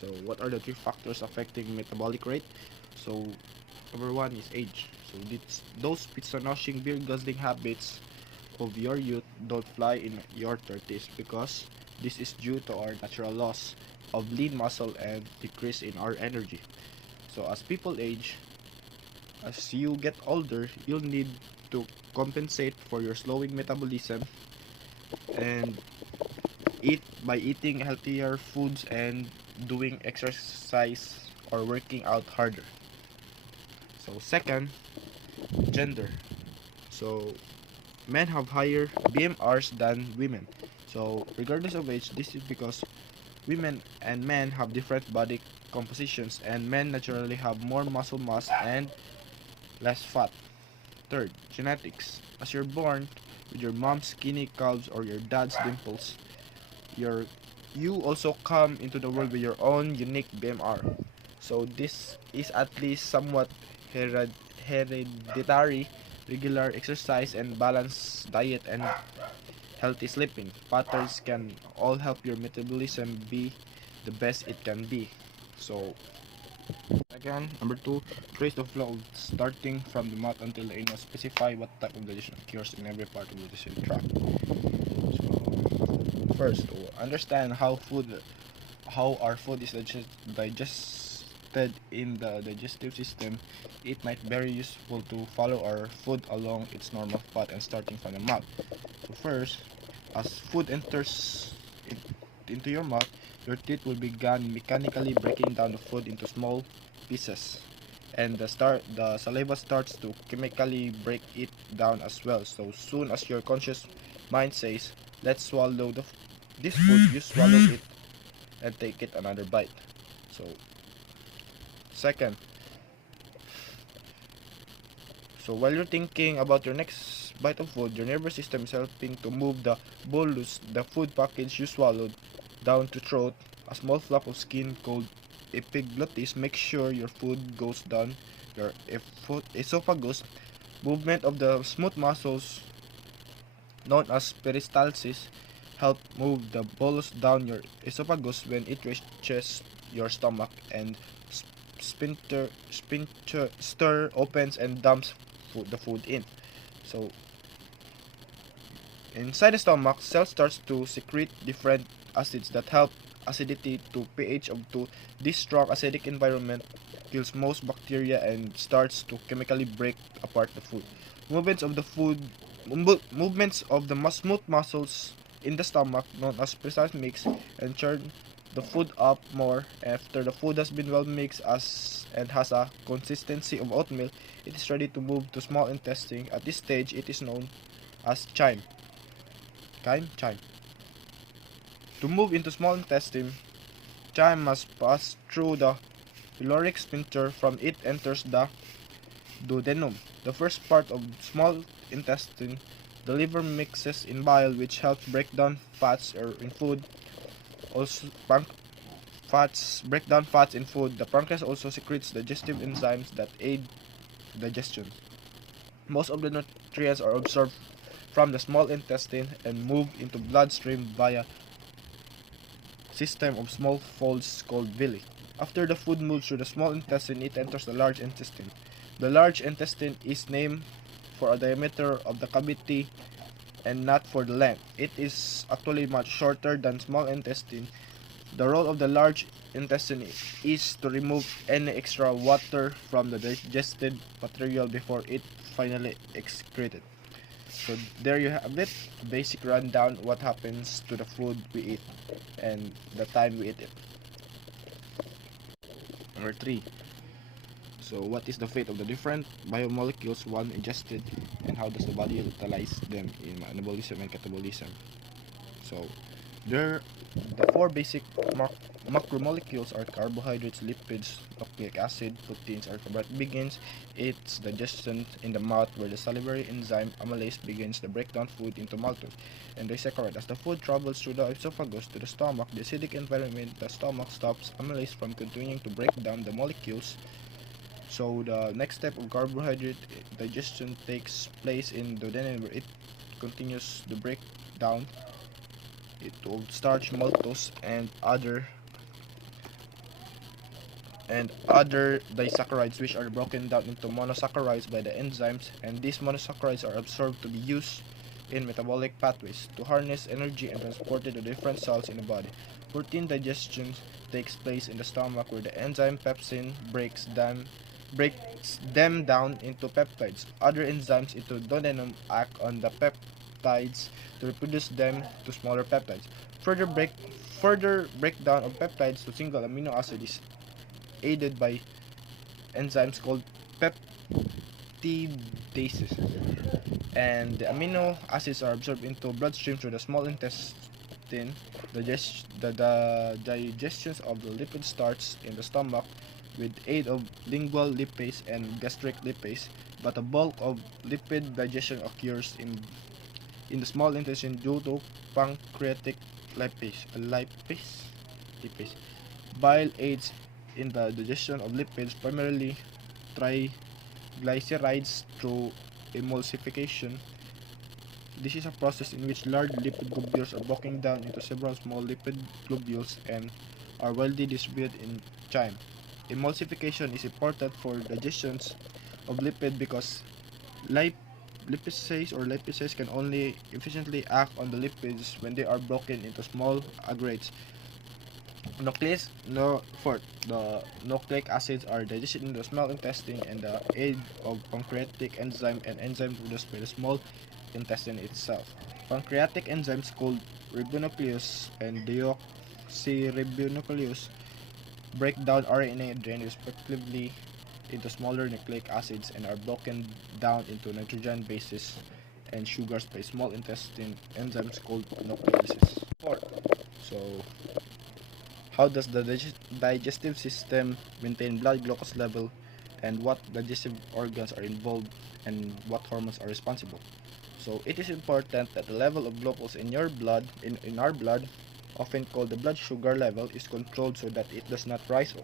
So what are the three factors affecting metabolic rate? So number one is age. So those pizza noshing, beer guzzling habits of your youth don't fly in your 30s, because this is due to our natural loss of lean muscle and decrease in our energy. So as people age, as you get older, you'll need to compensate for your slowing metabolism and eating healthier foods and doing exercise or working out harder. So second, gender. So men have higher BMRs than women. So regardless of age, this is because women and men have different body compositions, and men naturally have more muscle mass and less fat. Third, genetics. As you're born with your mom's skinny calves or your dad's dimples, your you also come into the world with your own unique BMR. So this is at least somewhat hereditary. Regular exercise and balanced diet and healthy sleeping patterns can all help your metabolism be the best it can be. So again, number two, trace the flow starting from the mouth until the anus. Specify what type of digestion occurs in every part of the digestive tract. So first, understand how our food is digested in the digestive system. It might be very useful to follow our food along its normal path and starting from the mouth. So first, as food enters into your mouth, your teeth will begin mechanically breaking down the food into small pieces, and the saliva starts to chemically break it down as well. So soon as your conscious mind says, "Let's swallow this food," you swallow it and take it another bite. So second, so while you're thinking about your next bite of food, your nervous system is helping to move the bolus, the food package you swallowed, down to throat. A small flap of skin called epiglottis makes sure your food goes down your esophagus. Movement of the smooth muscles known as peristalsis help move the bolus down your esophagus when it reaches your stomach, and sphincter opens and dumps the food in. So inside the stomach, cells starts to secrete different acids that help acidity to pH of 2. This strong acidic environment kills most bacteria and starts to chemically break apart the food. Movements of the food movements of the smooth muscles in the stomach, known as precise mix, and churn the food up more. After the food has been well mixed and has a consistency of oatmeal, it is ready to move to small intestine. At this stage, it is known as chyme. Chyme. To move into small intestine, chyme must pass through the pyloric sphincter. From it enters the duodenum, the first part of small intestine. The liver mixes in bile, which helps break down fats in food. Also, break down fats in food. The pancreas also secretes digestive enzymes that aid digestion. Most of the nutrients are absorbed from the small intestine and move into bloodstream via system of small folds called villi. After the food moves through the small intestine, it enters the large intestine. The large intestine is named for a diameter of the cavity and not for the length. It is actually much shorter than small intestine. The role of the large intestine is to remove any extra water from the digested material before it finally excreted. So there you have it, basic rundown what happens to the food we eat and the time we eat it. Number 3. So what is the fate of the different biomolecules one ingested, and how does the body utilize them in anabolism and catabolism? So there the four basic macromolecules are carbohydrates, lipids, nucleic acid, proteins. Are carbohydrate begins its digestion in the mouth, where the salivary enzyme amylase begins to break down food into maltose and disaccharide. As the food travels through the esophagus to the stomach, the acidic environment the stomach stops amylase from continuing to break down the molecules. So the next step of carbohydrate digestion takes place in the duodenum, where it continues to break down it of starch, maltose, and other and other disaccharides, which are broken down into monosaccharides by the enzymes, and these monosaccharides are absorbed to be used in metabolic pathways to harness energy and transported to different cells in the body. Protein digestion takes place in the stomach where the enzyme pepsin breaks them down into peptides. Other enzymes into duodenum act on the peptides to reproduce them to smaller peptides. Further breakdown of peptides to single amino acid is aided by enzymes called peptidases, and the amino acids are absorbed into bloodstream through the small intestine. The digestion of the lipid starts in the stomach with aid of lingual lipase and gastric lipase, but a bulk of lipid digestion occurs in the small intestine due to pancreatic lipase. Bile aids in the digestion of lipids, primarily triglycerides, through emulsification. This is a process in which large lipid globules are broken down into several small lipid globules and are widely distributed in chyme. Emulsification is important for digestion of lipid because lipases can only efficiently act on the lipids when they are broken into small aggregates. The nucleic acids are digested in the small intestine and the aid of pancreatic enzyme and enzyme produced by the small intestine itself. Pancreatic enzymes called ribonucleus and deoxyribonucleus break down RNA and DNA respectively into smaller nucleic acids and are broken down into nitrogen bases and sugars by small intestine enzymes called nucleases. 4. So, how does the digestive system maintain blood glucose level, and what digestive organs are involved, and what hormones are responsible? So it is important that the level of glucose in your blood, in our blood, often called the blood sugar level, is controlled so that it does not rise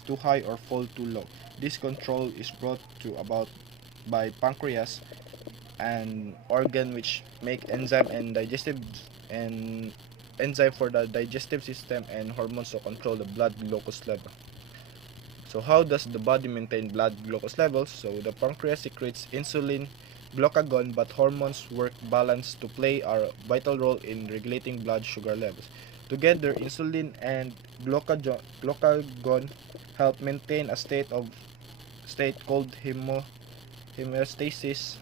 too high or fall too low. This control is brought to about by pancreas, an organ which make enzyme for the digestive system and hormones to control the blood glucose level. So how does the body maintain blood glucose levels? So the pancreas secretes insulin, glucagon, but hormones work balance to play a vital role in regulating blood sugar levels. Together, insulin and glucagon help maintain a state called homeostasis,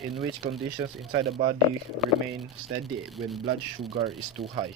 in which conditions inside the body remain steady when blood sugar is too high.